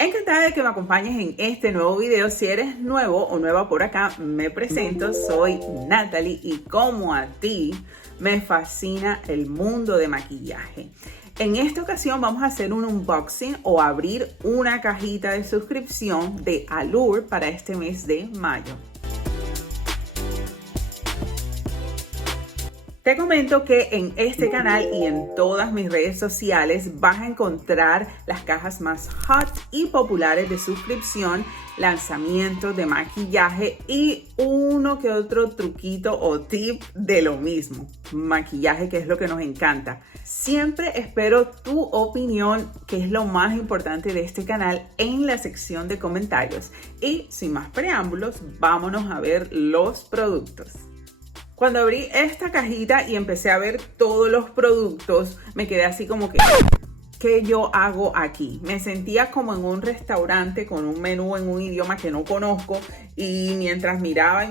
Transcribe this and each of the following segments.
Encantada de que me acompañes en este nuevo video. Si eres nuevo o nueva por acá, me presento, soy Natalie y como a ti, me fascina el mundo de maquillaje. En esta ocasión vamos a hacer un unboxing o abrir una cajita de suscripción de Allure para este mes de mayo. Te comento que en este canal y en todas mis redes sociales vas a encontrar las cajas más hot y populares de suscripción, lanzamientos de maquillaje y uno que otro truquito o tip de lo mismo, maquillaje, que es lo que nos encanta. Siempre espero tu opinión, que es lo más importante de este canal, en la sección de comentarios. Y sin más preámbulos, vámonos a ver los productos. Cuando abrí esta cajita y empecé a ver todos los productos, me quedé así como que, ¿qué yo hago aquí? Me sentía como en un restaurante con un menú en un idioma que no conozco y mientras miraba,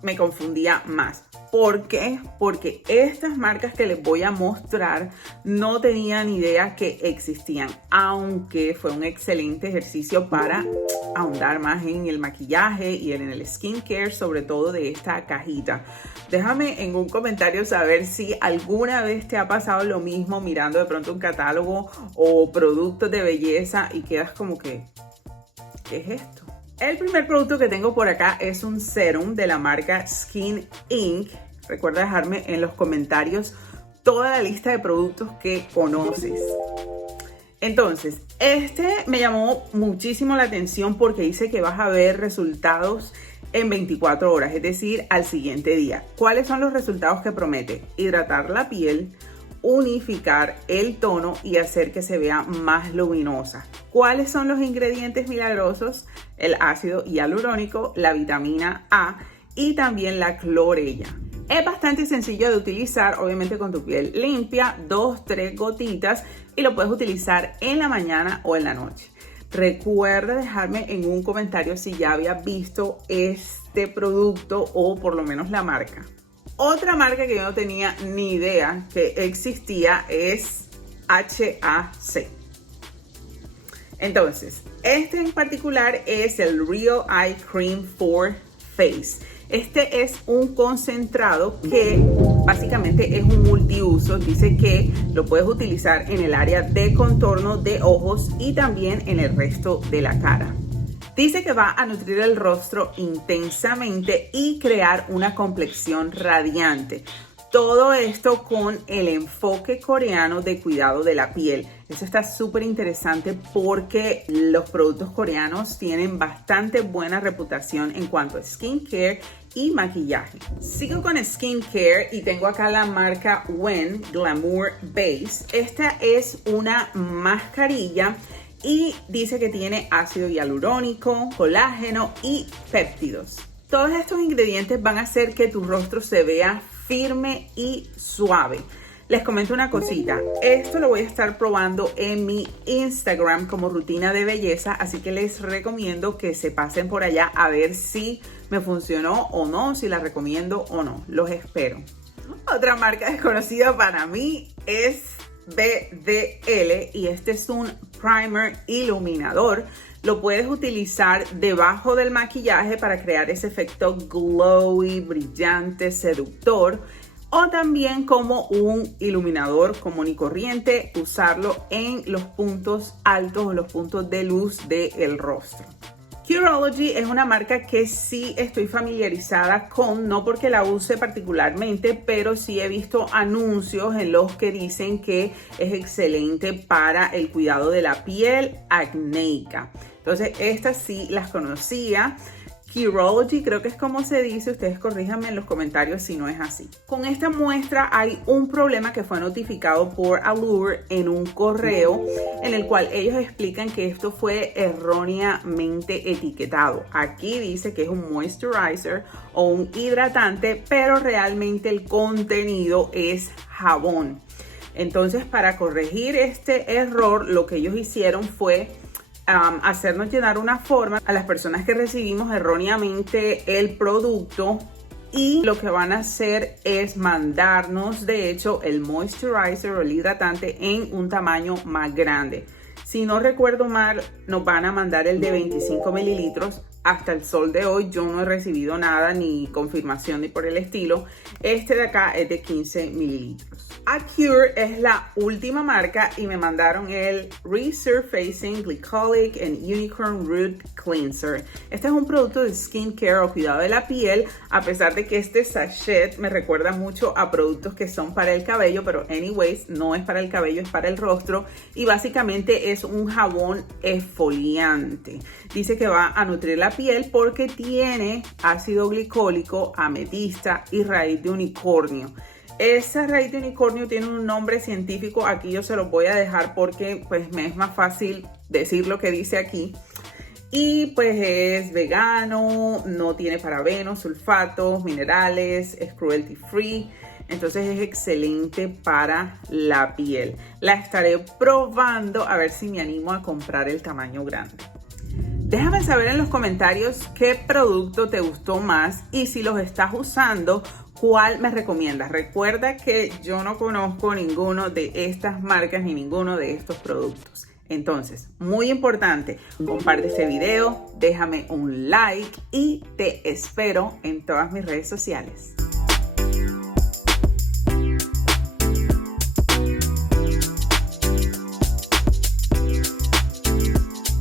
me confundía más. ¿Por qué? Porque estas marcas que les voy a mostrar no tenía ni idea que existían, aunque fue un excelente ejercicio para ahondar más en el maquillaje y en el skincare, sobre todo de esta cajita. Déjame en un comentario saber si alguna vez te ha pasado lo mismo mirando de pronto un catálogo o productos de belleza y quedas como que, ¿qué es esto? El primer producto que tengo por acá es un serum de la marca Skin Inc. Recuerda dejarme en los comentarios toda la lista de productos que conoces. Entonces, este me llamó muchísimo la atención porque dice que vas a ver resultados en 24 horas, es decir, al siguiente día. ¿Cuáles son los resultados que promete? Hidratar la piel, unificar el tono y hacer que se vea más luminosa. ¿Cuáles son los ingredientes milagrosos? El ácido hialurónico, la vitamina A y también la clorella. Es bastante sencillo de utilizar, obviamente con tu piel limpia, 2-3 gotitas, y lo puedes utilizar en la mañana o en la noche. Recuerda dejarme en un comentario si ya habías visto este producto o por lo menos la marca. Otra marca que yo no tenía ni idea que existía es HAC. Entonces, este en particular es el Real Eye Cream for Face. Este es un concentrado que básicamente es un multiuso. Dice que lo puedes utilizar en el área de contorno de ojos y también en el resto de la cara. Dice que va a nutrir el rostro intensamente y crear una complexión radiante. Todo esto con el enfoque coreano de cuidado de la piel. Eso está súper interesante porque los productos coreanos tienen bastante buena reputación en cuanto a skincare y maquillaje. Sigo con skincare y tengo acá la marca Wen Glamour Base. Esta es una mascarilla y dice que tiene ácido hialurónico, colágeno y péptidos. Todos estos ingredientes van a hacer que tu rostro se vea firme y suave. Les comento una cosita, esto lo voy a estar probando en mi Instagram como rutina de belleza, así que les recomiendo que se pasen por allá a ver si me funcionó o no, si la recomiendo o no. Los espero. Otra marca desconocida para mí es BDL y este es un primer iluminador. Lo puedes utilizar debajo del maquillaje para crear ese efecto glowy, brillante, seductor, o también como un iluminador común y corriente, usarlo en los puntos altos o los puntos de luz del rostro. Curology es una marca que sí estoy familiarizada con, no porque la use particularmente, pero sí he visto anuncios en los que dicen que es excelente para el cuidado de la piel acnéica. Entonces, estas sí las conocía. Curology, creo que es como se dice, ustedes corríjanme en los comentarios si no es así. Con esta muestra hay un problema que fue notificado por Allure en un correo en el cual ellos explican que esto fue erróneamente etiquetado. Aquí dice que es un moisturizer o un hidratante, pero realmente el contenido es jabón. Entonces, para corregir este error, lo que ellos hicieron fue hacernos llenar una forma a las personas que recibimos erróneamente el producto, y lo que van a hacer es mandarnos de hecho el moisturizer o el hidratante en un tamaño más grande. Si no recuerdo mal, nos van a mandar el de 25 mililitros. Hasta el sol de hoy yo no he recibido nada, ni confirmación ni por el estilo. Este de acá es de 15 mililitros. Acure es la última marca y me mandaron el Resurfacing Glycolic and Unicorn Root Cleanser. Este es un producto de skincare o cuidado de la piel, a pesar de que este sachet me recuerda mucho a productos que son para el cabello, pero anyways, no es para el cabello, es para el rostro, y básicamente es un jabón exfoliante. Dice que va a nutrir la piel porque tiene ácido glicólico, ametista y raíz de unicornio. Esa raíz de unicornio tiene un nombre científico, aquí yo se los voy a dejar porque pues me es más fácil decir lo que dice aquí. Y pues es vegano, no tiene parabenos, sulfatos, minerales, es cruelty free. Entonces es excelente para la piel. La estaré probando a ver si me animo a comprar el tamaño grande. Déjame saber en los comentarios qué producto te gustó más y si los estás usando, ¿cuál me recomiendas? Recuerda que yo no conozco ninguno de estas marcas ni ninguno de estos productos. Entonces, muy importante, comparte este video, déjame un like y te espero en todas mis redes sociales.